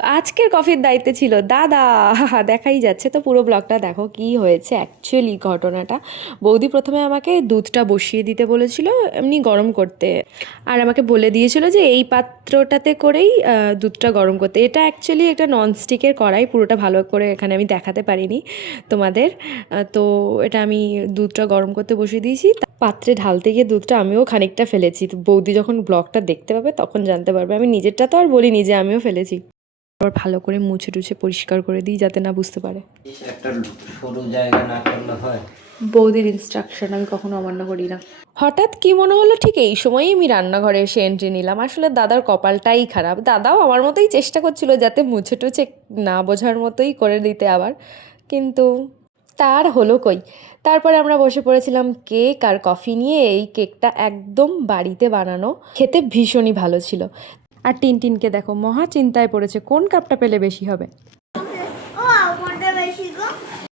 তো আজকের কফির দায়িত্বে ছিল দাদা। দেখাই যাচ্ছে, তো পুরো ব্লগটা দেখো কি হয়েছে অ্যাকচুয়ালি ঘটনাটা। বৌদি প্রথমে আমাকে দুধটা বসিয়ে দিতে বলেছিল এমনি গরম করতে, আর আমাকে বলে দিয়েছিল যে এই পাত্রটাতে করেই দুধটা গরম করতে। এটা অ্যাকচুয়ালি একটা ননস্টিকের কড়াই, পুরোটা ভালো করে এখানে আমি দেখাতে পারিনি তোমাদের। তো এটা আমি দুধটা গরম করতে বসিয়ে দিয়েছি, পাত্রে ঢালতে গিয়ে দুধটা আমিও খানিকটা ফেলেছি। তো বৌদি যখন ব্লগটা দেখতে পাবে তখন জানতে পারবে। আমি নিজেরটা তো আর বলিনি যে আমিও ফেলেছি। আবার ভালো করে মুছে টুছে পরিষ্কার করে দিই যাতে না বুঝতে পারে। একটা সরু জায়গা না করলে হয়। বৌদির ইনস্ট্রাকশন আমি কখনো অমান্য করি না। হঠাৎ কি মনে হলো ঠিক এই সময়ই আমি রান্নাঘরে এসে এন্ট্রি নিলাম। আসলে দাদার কপালটাই খারাপ। দাদাও আমার মতোই চেষ্টা করছিল যাতে মুছে টুছে না বোঝার মতোই করে দিতে আবার, কিন্তু তার হলো কই। তারপরে আমরা বসে পড়েছিলাম কেক আর কফি নিয়ে। এই কেকটা একদম বাড়িতে বানানো, খেতে ভীষণই ভালো ছিল। আর টিনটিনকে দেখো মহা চিন্তায় পড়েছে কোন কাপটা পেলে বেশি হবে।